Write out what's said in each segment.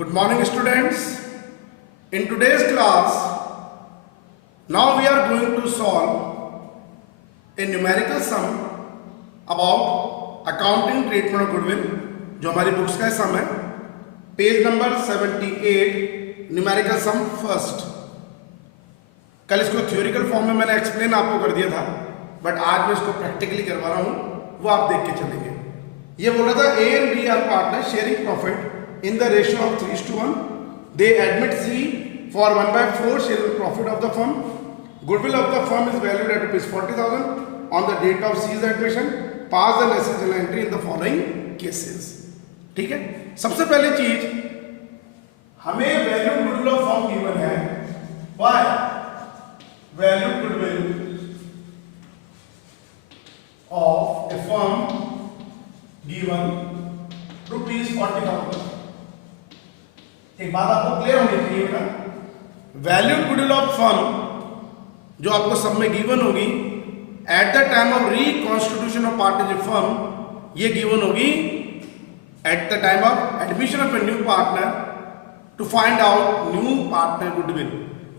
Good morning, students. In today's class, now we are going to solve a numerical sum about accounting treatment of goodwill, जो हमारी books का सम है. Page number 78, numerical सम first. कल इसको theoretical form में मैंने explain आपको कर दिया था, बट आज मैं इसको प्रैक्टिकली करवा रहा हूँ, वो आप देख के चलेंगे. ये बोल रहा था A and B are partner sharing profit in the ratio of 3:1. They admit C for 1/4 sharing profit of the firm. Goodwill of the firm is valued at ₹40,000 on the date of C's admission. Pass the necessary entry in the following cases. ठीक है. सबसे पहली चीज, हमें value goodwill of firm given है. Why? Value goodwill of a firm given ₹40,000. एक बात आपको क्लियर होनी चाहिए बेटा, वैल्यू गुडविल ऑफ फर्म जो आपको सब में गिवन होगी at the time of reconstitution of partnership firm, ये गिवन होगी at the time of admission of a new partner to find out new partner goodwill.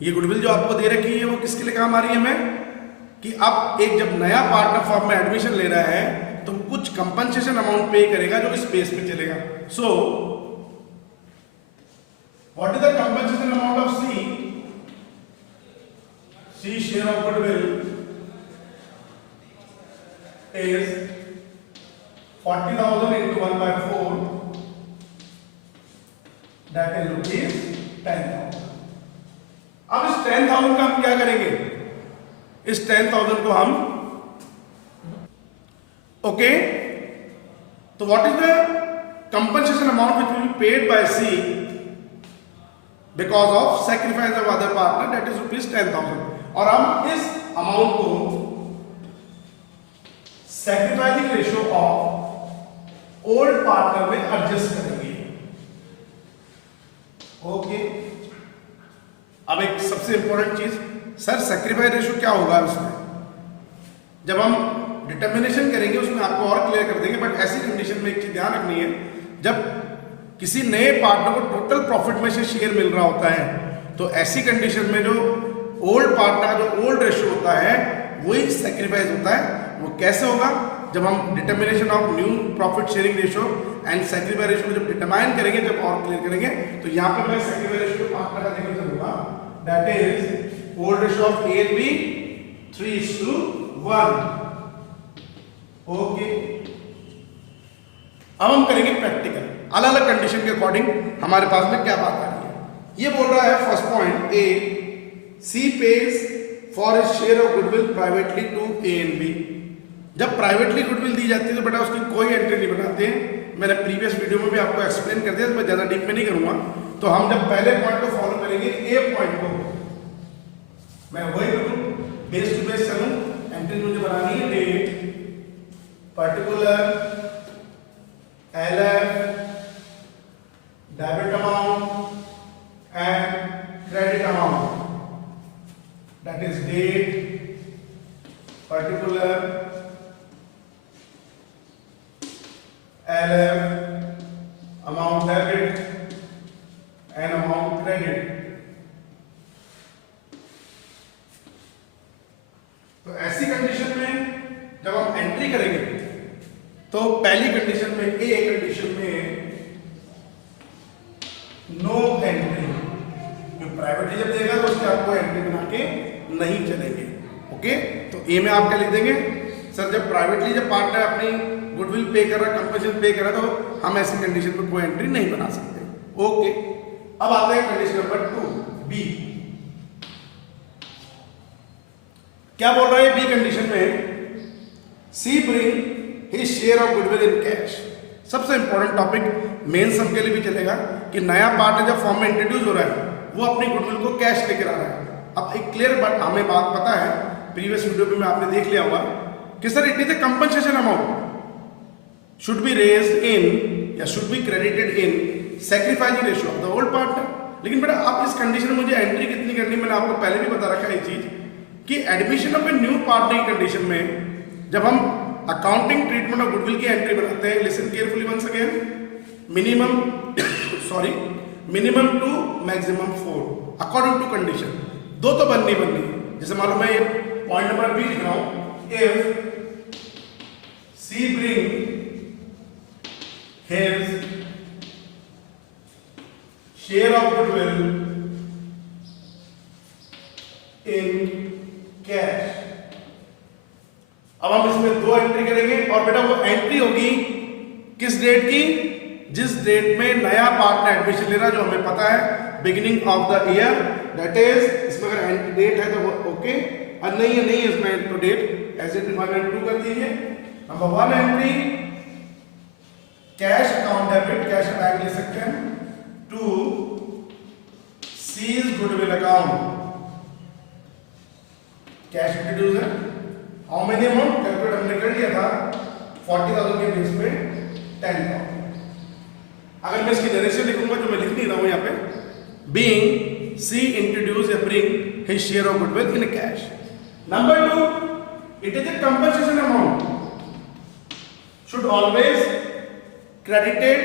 ये गुडविल जो आपको दे रखी है वो किसके लिए काम आ रही है हमें, कि अब एक जब नया पार्टनर फर्म में एडमिशन ले रहा है तो कुछ कंपनसेशन अमाउंट पे करेगा जो इस बेस पे चलेगा. सो what is the compensation amount of C? C share of goodwill is 40,000 into 1/4, that is rupees 10,000. अब इस 10,000 का हम क्या करेंगे, इस 10,000 को हम ओके, तो what is the compensation amount which will be paid by C because of sacrifice of other partner, that is rupees 10,000. और हम इस अमाउंट को sacrificing ratio of old partner में एडजस्ट करेंगे. ओके. अब एक सबसे इंपॉर्टेंट चीज, सर सैक्रिफाइस रेशियो क्या होगा इसमें, जब हम डिटर्मिनेशन करेंगे उसमें आपको और क्लियर कर देंगे, बट ऐसी कंडीशन में एक चीज ध्यान रखनी है, जब किसी नए पार्टनर को टोटल प्रॉफिट में से शेयर मिल रहा होता है तो ऐसी कंडीशन में जो ओल्ड पार्टनर जो ओल्ड रेशियो होता है वही सैक्रिफाइस होता है. वो कैसे होगा, जब हम determination of new profit sharing ratio and sacrifice ratio को जब डिटरमाइन करेंगे, जब और क्लियर करेंगे, तो यहाँ पे मैं सैक्रिफाइस रेशियो पार्टनर का देखने चलूंगा, that is old ratio of A and B 3:1. Okay. अब हम करेंगे प्रैक्टिकल, अलग अलग कंडीशन के अकॉर्डिंग हमारे पास में क्या बात आ रही है. ये बोल रहा है first point, A C pays for his share of goodwill privately to A and B. जब प्राइवेटली गुडविल दी जाती है तो बेटा उसकी कोई एंट्री नहीं बनाते हैं. मैंने प्रीवियस वीडियो में भी आपको एक्सप्लेन कर दिया, मैं ज्यादा डीप में नहीं करूंगा. तो हम जब पहले पॉइंट को फॉलो करेंगे, ए पॉइंट को मैं वही करूं, बेस टू बेस चलूं. एंट्री मुझे बनानी है date, particular, LF, debit amount and credit amount, that is date, particular, LF, amount debit and amount credit. तो ऐसी कंडीशन में जब हम एंट्री करेंगे तो पहली कंडीशन में, ए कंडीशन में नो एंट्री, जो प्राइवेटली जब देगा तो उसके आपको एंट्री बना के नहीं चलेंगे. ओके. तो ए में आप क्या लिख देंगे, सर जब प्राइवेटली जब पार्टनर अपनी गुडविल पे कर रहा, कंपनसेशन पे कर रहा, तो हम ऐसी कंडीशन में कोई एंट्री नहीं बना सकते. ओके. अब आते हैं कंडीशन नंबर 2, बी. क्या बोल रहा है बी कंडीशन में, C bring his share of goodwill in cash. सबसे इंपॉर्टेंट टॉपिक मेन सम के लिए भी चलेगा कि नया पार्टनर जब फॉर्म में इंट्रोड्यूस हो रहा है वो अपनी गुडविल को कैश लेकर आ रहा है. अब एक क्लियर बात हमें बात पता है, प्रीवियस वीडियो में आपने देख लिया होगा कि sir it is a compensation amount should be raised in या should be credited in sacrificing ratio of the old partner. लेकिन बेटा अब इस कंडीशन में मुझे एंट्री कितनी करनी, मैंने आपको पहले भी बता रखा है ये चीज कि admission of a new partner की कंडीशन में जब हम अकाउंटिंग ट्रीटमेंट ऑफ गुडविल की एंट्री बनाते हैं, listen carefully once again, minimum minimum 2 maximum 4 according to condition. दो तो बननी जैसे मालूम है, ये पॉइंट नंबर बी लिख रहा हूं, if C bring his share of goodwill in cash. अब हम इसमें दो एंट्री करेंगे और बेटा वो एंट्री होगी किस डेट की, जिस डेट में नया पार्टनर एडमिशन ले रहा है, जो हमें पता है beginning of the year, that is, इसमें अगर एंट्री डेट है तो वो ओके, और नहीं है इसमें तो डेट एज इट डिफाइंड 2 कर दीजिए। Number 1 entry cash account debit, cash bank ले सकते हैं, to C's goodwill account, cash introduce है, हाउ मेनी अमाउंट कैलकुलेट हमने कर लिया था 40,000 के बेस पे 10,000। अगर मैं इसकी नरेशन लिखूंगा जो मैं लिख नहीं रहा हूं यहां पे, बीइंग सी इंट्रोड्यूस या bring his share of goodwill in cash. Number 2, it is a compensation amount should always credited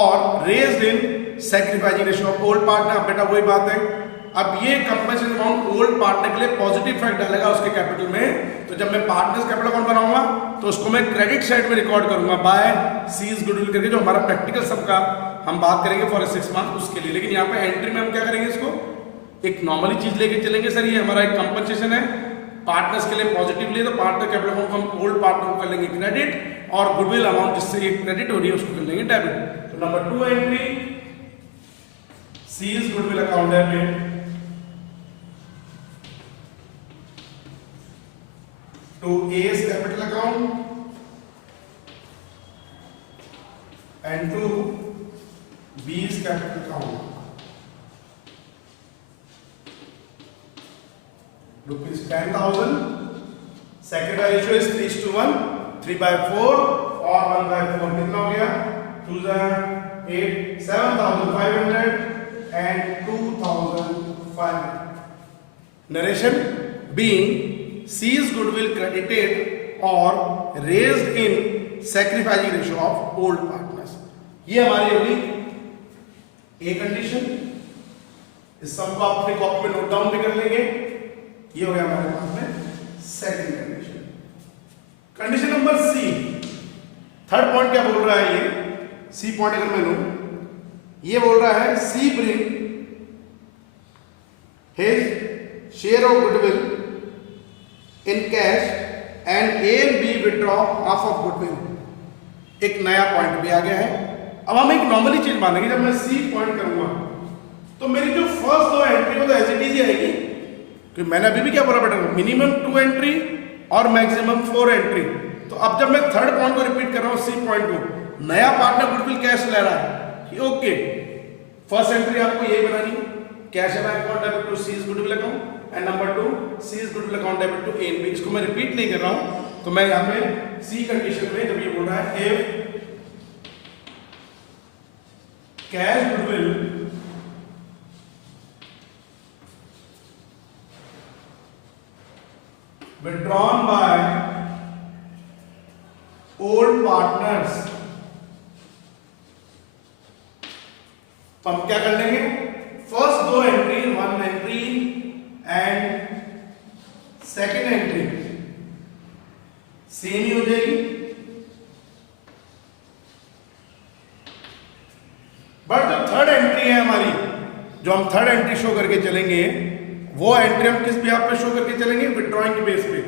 और raised in sacrificing ratio of old partner. बेटा वही बात है, अब ये कंपनसेशन अमाउंट ओल्ड पार्टनर के लिए पॉजिटिव इफेक्ट डालेगा उसके कैपिटल में, तो जब मैं पार्टनर्स कैपिटल अकाउंट बनाऊंगा तो उसको मैं क्रेडिट साइड में रिकॉर्ड करूंगा बाय सीज गुडविल करके, जो हमारा प्रैक्टिकल सब का हम बात करेंगे फॉर 6 मंथ उसके लिए। लेकिन यहाँ पे एंट्री में हम क्या करेंगे, इसको एक नॉर्मली चीज लेके चलेंगे, सर ये हमारा एक कंपनसेशन है पार्टनर्स के लिए पॉजिटिव लिए, तो पार्टनर कैपिटल अकाउंट को हम ओल्ड पार्टनर को कर लेंगे क्रेडिट, और गुडविल अमाउंट जिससे ये क्रेडिट हो रही है उसको कर लेंगे डेबिट। तो number 2 entry C's goodwill account debit to A's capital account and to B's capital account, rupees 10,000, second ratio is 3:1, 3/4 और 1/4 कितना हो गया, 2 8, 7,500 and 2,500। Narration being sees goodwill credited or raised in sacrificing ratio of old partners। ये हमारी होगी a condition, इस सब को अपने कॉपी में नोट डाउन भी कर लेंगे। ये हो गया हमारे पास में second condition. Condition number C, third point क्या बोल रहा है, ये सी पॉइंट अगर मैं लूं, ये बोल रहा है C bring his share of goodwill in cash and A and B withdraw half of goodwill. एक नया पॉइंट भी आ गया है। अब हम एक नॉर्मली चीज मानेंगे, जब मैं सी पॉइंट करूंगा तो मेरी जो फर्स्ट 2 एंट्री वो तो एज इट इज ही आएगी, क्योंकि मैंने अभी भी क्या बोला बेटा, मिनिमम 2 एंट्री और मैक्सिमम 4 एंट्री। तो अब जब मैं थर्ड पॉइंट को रिपीट कर रहा हूं, सी पॉइंट को, नया पार्टनर गुडविल कैश ले रहा है, ओके, फर्स्ट एंट्री आपको यही बनानी, cash bank account debit to C's goodwill account, and number 2 C's goodwill account debit to A and B. इसको मैं रिपीट नहीं कर रहा हूं, तो मैं यहां पे सी कंडीशन में जब ये बोल रहा है if cash goodwill withdrawn by old partners, तो हम क्या कर लेंगे, first 2 entry, 1 entry and second entry same ही हो जाएगी, बट जो थर्ड एंट्री है हमारी, जो हम थर्ड एंट्री शो करके चलेंगे, वो एंट्री हम किस बेस पे शो करके चलेंगे, विड्रॉइंग के बेस पे।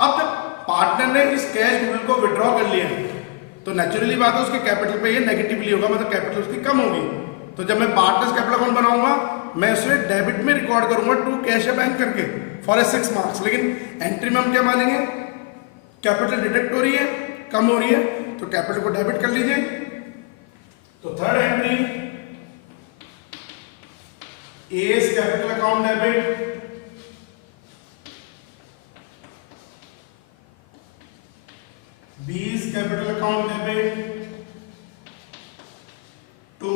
अब जब पार्टनर ने इस कैश गुडविल को विड्रॉ कर लिया तो नेचुरली बात है उसके कैपिटल पे ये नेगेटिवली होगा, मतलब कैपिटल उसकी कम होगी। तो जब मैं पार्टनर्स कैपिटल अकाउंट बनाऊंगा मैं उसे डेबिट में रिकॉर्ड करूंगा टू कैश बैंक करके फॉर 6 मार्क्स। लेकिन एंट्री में हम क्या मानेंगे, कैपिटल डिडक्ट हो रही है, कम हो रही है, तो कैपिटल को डेबिट कर लीजिए। तो third entry A's capital account debit B's capital account debit to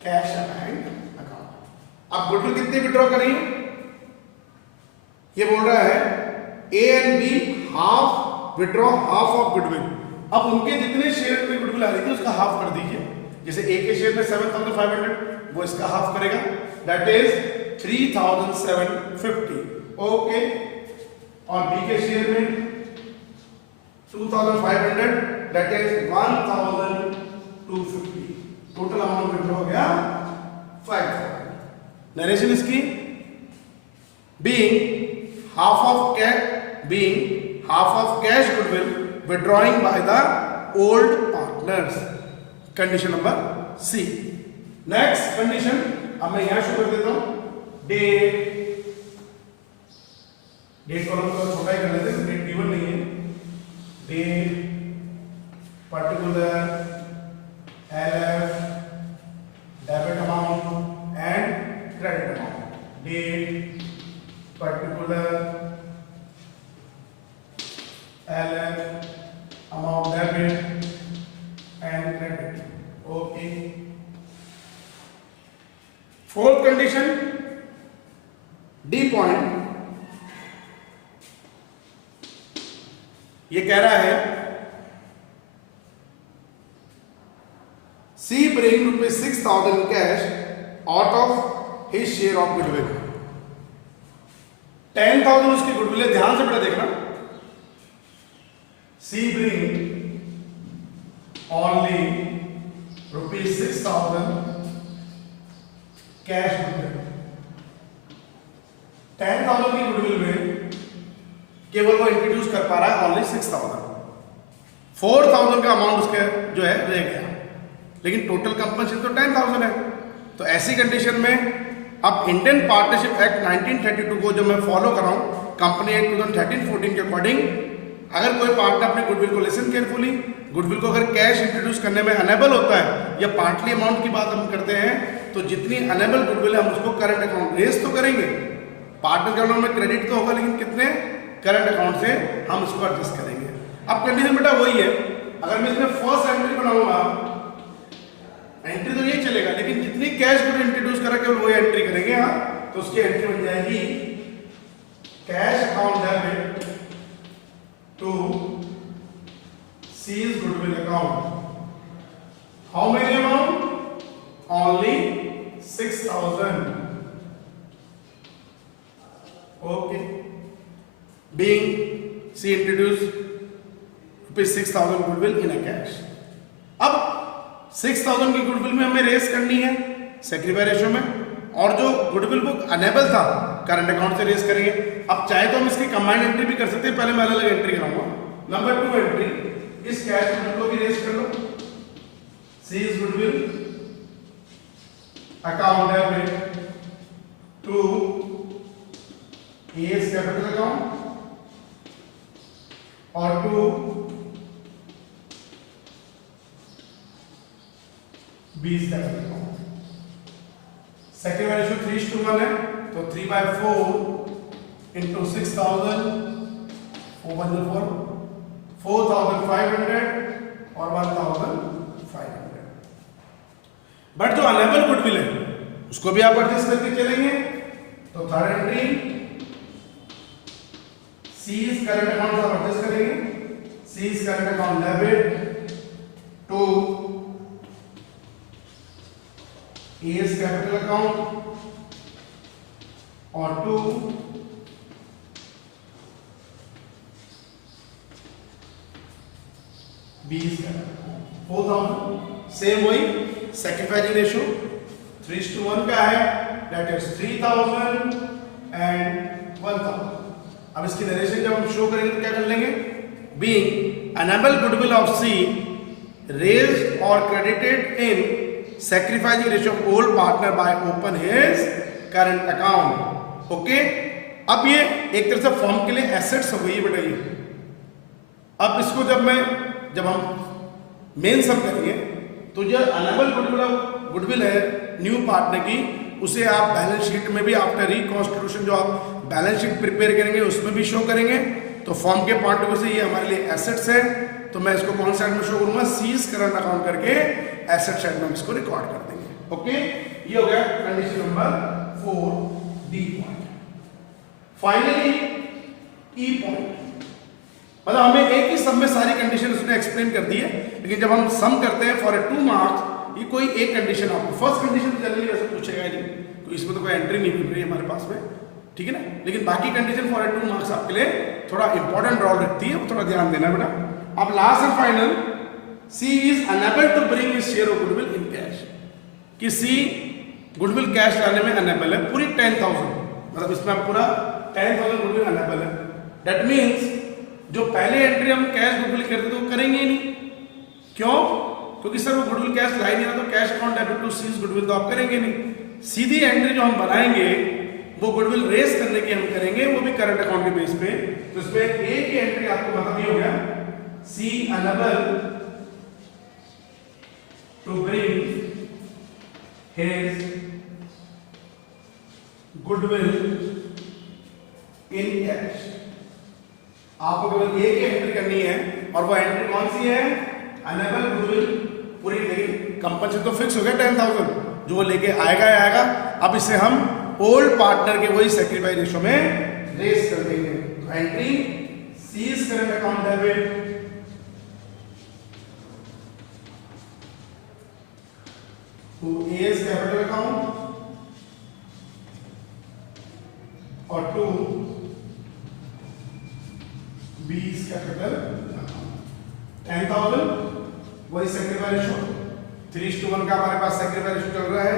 cash bank account। अब गुडविल कितनी विड्रॉ करेंगे, ये बोल रहा है A and B half withdraw half of goodwill. अब उनके जितने शेयर पे गुडविल आ रही थी उसका हाफ कर दीजिए, जैसे ए के शेयर में 7,500 वो इसका हाफ करेगा, दैट इज 3,750। ओके, और बी के शेयर में 2,500 that is 1,250। Total amount withdraw हो गया 5,000। नरेशन इसकी being half of cash goodwill withdrawing by the old partners, condition number C। next condition अब मैं यहां शुरू कर देता हूं, डेट कॉलम को छोटा ही कर लेते हैं, डेट गिवन नहीं है, date particular LF debit amount and credit amount, date particular LF amount debit and credit। okay, fourth condition D point, ये कह रहा है C bring ₹6,000 cash out of his share of goodwill। 10,000 उसकी goodwill है, ध्यान से बेटा देखना, सी ब्रिंग ओनली ₹6,000 कैश गुडविल। 10,000 की गुडविल में केवल वो इंट्रोड्यूस कर पा रहा है ओनली 6,000। 4,000 का अमाउंट उसके जो है रह गया, लेकिन टोटल कंपनसेशन तो 10,000 है। तो ऐसी कंडीशन में अब इंडियन पार्टनरशिप एक्ट 1932 को जो मैं फॉलो कर रहा हूं, कंपनी एक्ट 2013-14 के अकॉर्डिंग, अगर कोई पार्टनर अपने गुडविल को लिसन केयरफुली, गुडविल को अगर कैश इंट्रोड्यूस करने में अनेबल होता है या पार्टली अमाउंट की बात हम करते हैं, तो जितनी अनेबल गुडविल है हम उसको करंट अकाउंट रेस तो करेंगे, पार्टनर के अकाउंट में क्रेडिट तो होगा, लेकिन कितने करंट अकाउंट से हम उसको एडजस्ट करेंगे। अब कंडीशन बेटा वही है, अगर मैं इसमें फर्स्ट एंट्री बनाऊंगा, एंट्री तो यही चलेगा, लेकिन जितनी कैश गुडविल इंट्रोड्यूस करा केवल वही एंट्री करेंगे। हाँ, तो उसकी एंट्री बन जाएगी cash account debit to C's goodwill account. How many amount? Only 6,000। Okay, being C introduce ₹6,000 goodwill in a cash. अब 6,000 की गुडविल में हमें रेस करनी है सेक्रीफाई रेशियो में, और जो गुडविल बुक अनेबल था करंट अकाउंट से रेस करेंगे। अब चाहे तो हम इसकी कंबाइंड एंट्री भी कर सकते हैं, पहले मैं अलग अलग एंट्री कराऊंगा। नंबर 2 एंट्री, इस कैश गुडविल को भी रेस कर लो, C's goodwill account debit to A's capital account और to B's capital account. Second ratio 3:1 है, तो 3/4 इंटू 6,000 4,500 और 1,500। बट जो अनेबल गुडविल है उसको भी आप एडजस्ट करके चलेंगे। तो third entry C's current account आप एडजस्ट करेंगे, C's current account debit to A's capital account और टू बीस कैपिटल 4,000। सेम वही सैक्रिफाइस रेशियो 3:1 का है, दैट इज 3,000 एंड 1,000। अब इसकी नरेशन जब हम शो करेंगे तो क्या कर लेंगे, being unable goodwill of C raised और credited in sacrificing ratio of old partner by open his current account। Okay, अब ये एक तरह से फॉर्म के लिए एसेट्स हो गई बेटा ये। अब इसको जब हम मेन सम करेंगे तो जो अनेबल गुडविल है न्यू पार्टनर की, उसे आप बैलेंस शीट में भी आफ्टर रिकॉन्स्टिट्यूशन जो आप बैलेंस शीट प्रिपेयर करेंगे उसमें भी शो करेंगे। तो फॉर्म के पॉइंट ऑफ व्यू से ये हमारे लिए एसेट्स है, तो मैं इसको कौन साइड में शो करूंगा, सीज करंट अकाउंट करके एसेट साइड में इसको रिकॉर्ड कर देंगे। ओके, ये हो गया condition number 4D point. Finally ई पॉइंट, मतलब हमें एक ही सम में सारी कंडीशन उसने एक्सप्लेन कर दी है, लेकिन जब हम सम करते हैं फॉर ए 2 मार्क्स ये कोई एक कंडीशन आपको, फर्स्ट कंडीशन जनरली वैसे पूछेगा ही नहीं, तो इसमें तो कोई एंट्री नहीं मिल रही है हमारे पास में, ठीक है ना। लेकिन बाकी कंडीशन फॉर 2 मार्क्स आपके लिए थोड़ा इंपॉर्टेंट रोल रखती है, थोड़ा ध्यान देना बेटा। अब last and final, C is unable to bring his share of goodwill in cash, कि सी गुडविल कैश लाने में अनेबल है, पूरी 10,000, मतलब इसमें आप पूरा 10,000 गुडविल अनेबल है। दैट मीन्स जो पहले एंट्री हम कैश गुडविल करते थे वो करेंगे ही नहीं, क्यों? क्योंकि सर वो गुडविल कैश ला ही नहीं रहा, तो cash account debit to C's goodwill तो आप करेंगे नहीं। सीधी एंट्री जो हम बनाएंगे वो गुडविल रेस करने की हम करेंगे, वो भी करंट अकाउंट के बेस पे। तो इसमें ए की एंट्री आपको पता भी हो गया, C unable to bring his goodwill in cash. आपको केवल ए की एंट्री करनी है, और वो एंट्री कौन सी है? अनेबल गुडविल पूरी, लेकिन कंपल्सरी तो फिक्स हो गया 10,000, जो वो लेके आएगा ही आएगा। अब इसे हम ओल्ड पार्टनर के वही सेक्रीफाइस रेशो में रेस कर देंगे। तो entry C's current account debit to A's capital account और टू बीज कैपिटल अकाउंट। 10,000 वही सेक्रीफाइस रेशो 3:1 का हमारे पास सेक्रीफाइस रेशो चल रहा है।